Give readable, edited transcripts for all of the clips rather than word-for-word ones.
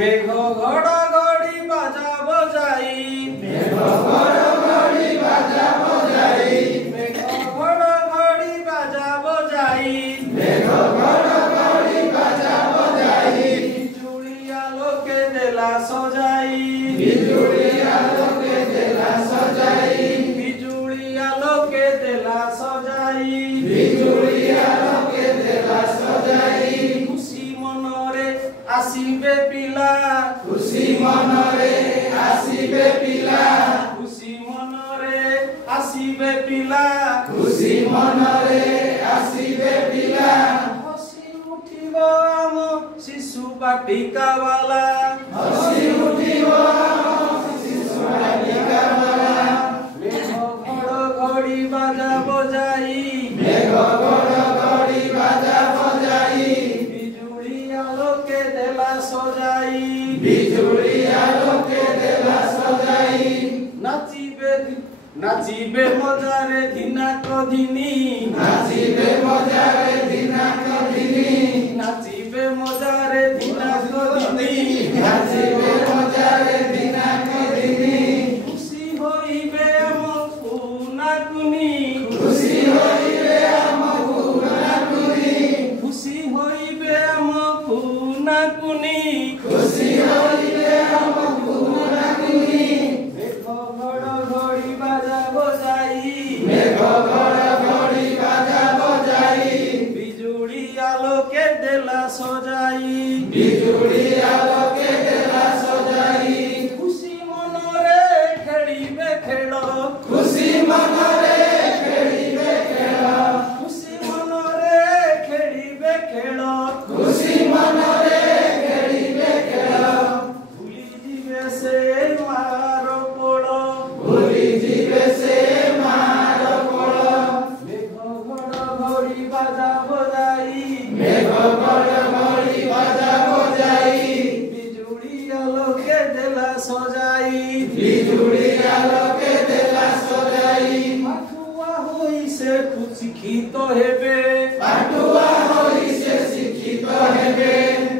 মেঘ ঘড়ঘড়ি বাজা বজাই মেঘ ঘড়ঘড়ি বাজা বজাই মেঘ ঘড়ঘড়ি বাজা বজাই মেঘ ঘড়ঘড়ি বাজা বজাই বিজুলি আলোকে দেলা সজাই বিজুলি আলোকে দেলা সজাই বিজুলি আলোকে দেলা সজাই বিজুলি আলোকে দেলা সজাই খুশি মনরে আসিবে পিলা খুশি মনরে আসিবে পিলা খুশি মনরে আসিবে পিলা খুশি মনরে আসিবে পিলা হসি উঠিব আম শিশু বাটিকাওয়ালা হসি উঠিব শিশু বাটিকাওয়ালা মেঘ ঘড়ঘড়ি বাজা বজাই মেঘ ঘড়ঘড়ি বাজা বজাই বিজুলি আলোকে দেলা সজাই বিজুলি আলোকে দেলা সজাই নাচিবে নাচিবে মজারে দিনাক দিনী নাচিবে মজারে দিনাক দিনী নাচিবে মজারে দিনাক দিনী নাচিবে মজারে দিনাক দিনী খুশি হইবে আম কুনাকুনি খুশি হইবে আম কুনাকুনি খুশি হইবে আম কুনাকুনি খুশি হইবে আম কুনাকুনি মেঘ ঘড়ঘড়ি বাজা বজাই মেঘ ঘড়ঘড়ি বাজা বজাই বিজুলি আলোকে দেলা সজাই বিজুলি আলোকে দেলা সজাই খুশি মনরে খেলিবে খেল খুশি মনরে খেলিবে খেল খুশি মনরে খেলিবে খেল খুশি মনরে খেলিবে খেল ভুলি ଯିବେ ସେ ମାର କୋଳ ভুলি ଯିବେ ସେ ମାର କୋଳ ମେଘ ଘଡ଼ଘଡ଼ି ବାଜା ବଜାଇ মেঘ ঘড়ঘড়ি বাজা বজাই বিজুଳି আলোকে দেলা সজাই বিজুলি আলোকে দেলা সজাই পাঠুয়া হই সে শিক্ষিত হেবে পাটুয়া হই সে শিক্ষিত হেবে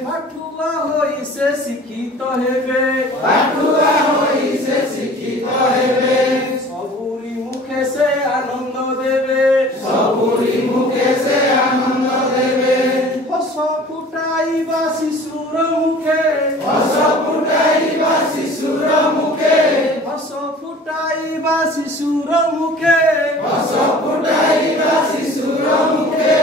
পাঠুয়া হই সে শিক্ষিত হেবে পাটুয়া হই সে শিক্ষিত হেবে সবুরি মুখে সে আনন্দ দেবে সবুরি মুখে সে আনন্দ দেবে হস ফুটাইবা শিশুর মুখে হস ফুটাইবা শিশুর মুখে হস ফুটাইবা শিশুর মুখে হস ফুটাইবা শিশুর মুখে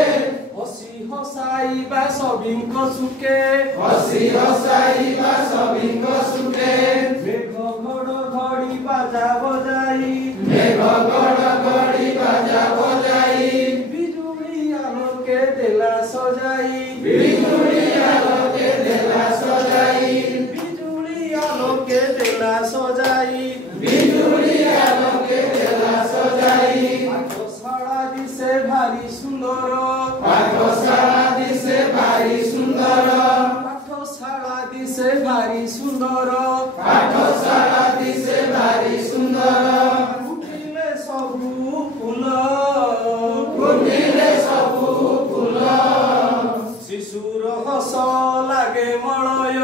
হসি হসাইবা সবিঙ্ক সুখে হসি হসাইবা সবিঙ্ক সুখে মেঘ ঘড়ঘড়ি বাজা বজাই মেঘ ঘড়ঘড়ি বাজা বজাই বিজুলি আলোকে দেলা সজাই বিজুলি আলোকে দেলা সজাই বিজুলি আলোকে দেলা সজাই বিজুলি আলোকে দেলা সজাই পাঠশালা দিছে ভারি সুন্দর পাঠশালা দিছে ভারি সুন্দর পাঠশালা দিছে ভারি সুন্দর পাঠশালা দিছে ভারি সুন্দর উঠিলে সবু ফুল ফুটিলে সবু ফুল শিশুর হস লাগে মলয়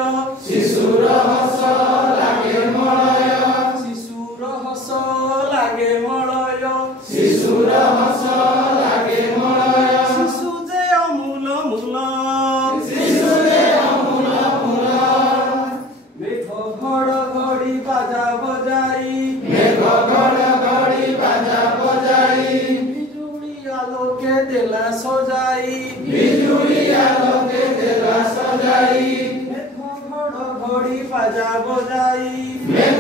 শিশুর হস লাগে মলয় শিশুর হস লাগে মলয় শিশুর হস লাগে মলয় শিশু যে অমূল মূল শিশুরে অমূল মূল মেঘ ঘড়ঘড়ি বাজা বজাই মেঘ ঘড়ঘড়ি বাজা বজাই বিজুলি আলোকে দেলা সজাই বিজুলি আলোকে দেলা সজাই মেঘ ঘড়ঘড়ি বাজা বজাই মেঘ